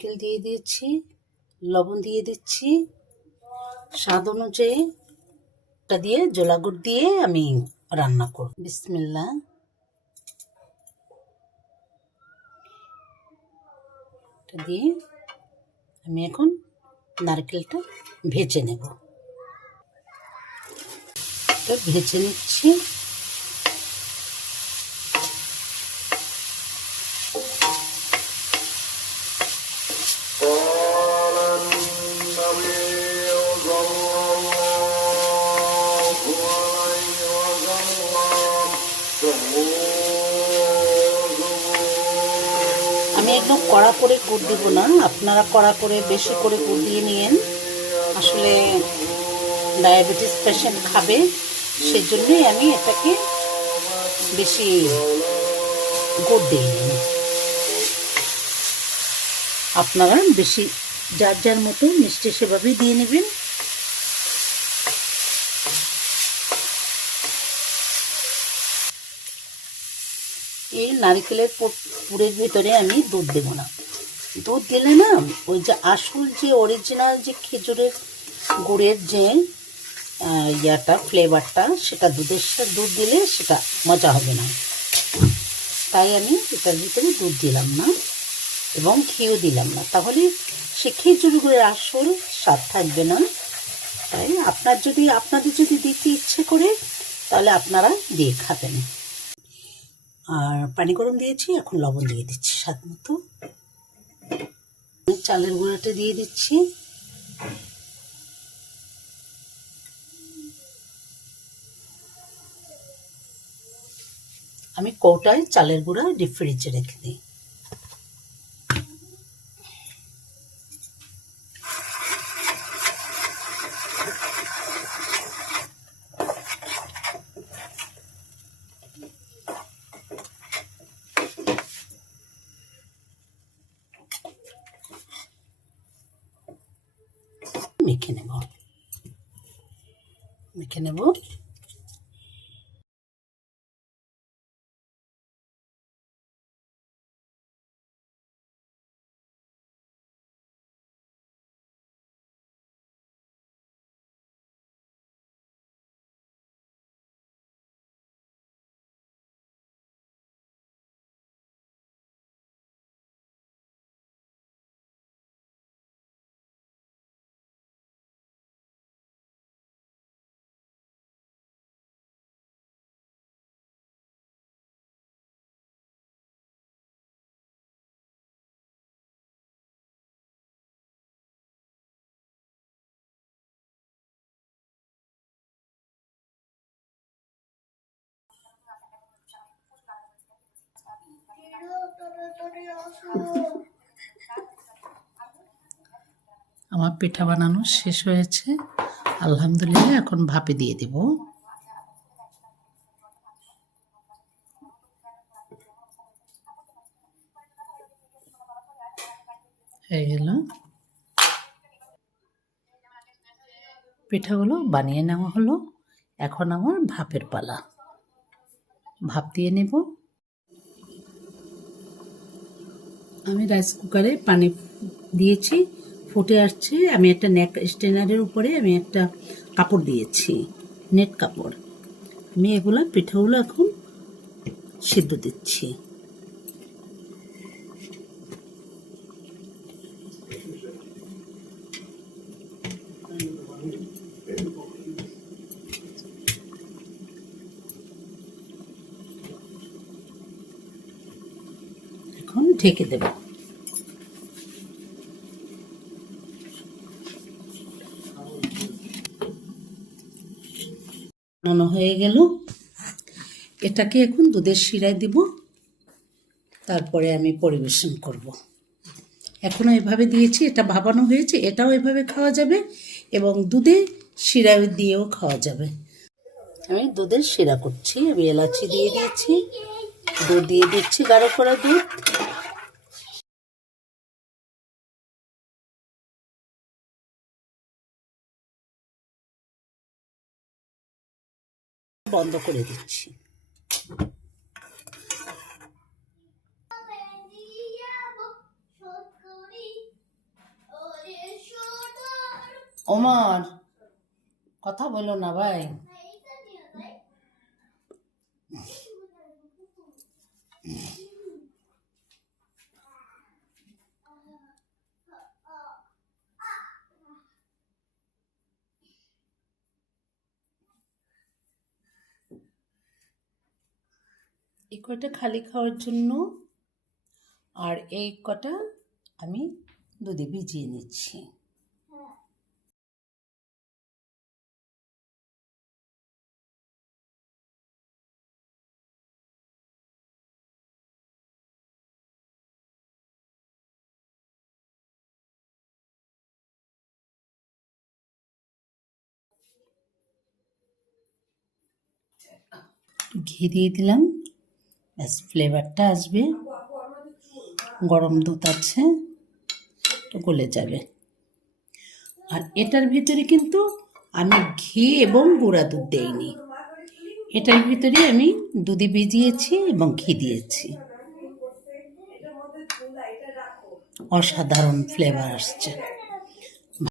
তেল দিয়ে দিয়েছি, লবণ দিয়ে দিচ্ছি, স্বাদ অনুযায়ী টা দিয়ে জোলা গুড় দিয়ে আমি রান্না করব। বিসমিল্লাহ। এটা দিয়ে আমি এখন নারকেলটা ভেজে নেব। এটা ভেজে নিচ্ছি। আমি একদম কড়া করে গুড় দিব না, আপনারা কড়া করে বেশি করে গুড় দিয়ে নিয়েন। আসলে ডায়াবেটিস পেশেন্ট খাবে, সেজন্যই আমি এটাকে বেশি গুড় দিই। আপনারা বেশি যার যার মতো মিষ্টি সেভাবেই দিয়ে নেবেন। এই নারকেলের পুরের ভিতরে আমি দুধ দেব না। দুধ দিলে না, ওই যে আসল যে অরিজিনাল যে খেজুরের গুড়ের যে ফ্লেভারটা, সেটা দুধ দিলে সেটা মজা হবে না। তাই আমি এটার ভিতরে দুধ দিলাম না এবং ঘিও দিলাম না, তাহলে সে খেজুর গুড়ের আসল স্বাদ থাকবে না। তাই আপনাদের যদি দিতে ইচ্ছে করে তাহলে আপনারা দিয়ে খাবেন। আর পানি গরম দিয়েছি, এখন লবণ দিয়ে দিচ্ছি স্বাদ মতো। চালের গুঁড়াটা দিয়ে দিচ্ছি। আমি কৌটায় চালের গুঁড়া ডিপ ফ্রিজে রেখে দিই। মেখে নেব। আমার পিঠা বানানো শেষ হয়েছে, আলহামদুলিল্লাহ। এখন ভাপে দিয়ে দেব। হয়ে গেল। পিঠাগুলো বানিয়ে নেওয়া হলো। এখন আমার ভাপের পালা। ভাপ দিয়ে নেব। আমি রাইস কুকারে পানি দিয়েছি, ফুটে আসছে। আমি একটা নেক স্টেনারের উপরে আমি একটা কাপড় দিয়েছি, নেট কাপড়। আমি পিঠাগুলো এখন সিদ্ধ দিচ্ছি। এখন ঢেকে দেব। বানানো হয়ে গেল। এটাকে এখন দুধের শিরায় দিব, তারপরে আমি পরিবেশন করব। এখনও এভাবে দিয়েছি, এটা ভাপানো হয়েছে, এটাও এভাবে খাওয়া যাবে এবং দুধে শিরা দিয়েও খাওয়া যাবে। আমি দুধের শিরা করছি। আমি এলাচি দিয়ে দিয়েছি, দুধ দিয়ে দিচ্ছি, গাঢ় করা দুধ। বন্ধ করে দিচ্ছি। ওমর, কথা বলো না ভাই। এই কটা খালি খাওয়ার জন্য, আর এই কটা আমি দুধে ভিজিয়ে নিচ্ছি। ঘি দিয়ে দিলাম, ব্যাস ফ্লেভারটা আসবে। গরম দুধ আছে, তো গলে যাবে। আর এটার ভিতরে কিন্তু আমি ঘি এবং গুঁড়া দুধ দেইনি, এটার ভিতরে আমি দুধে ভিজিয়েছি এবং ঘি দিয়েছি। অসাধারণ ফ্লেভার আসছে।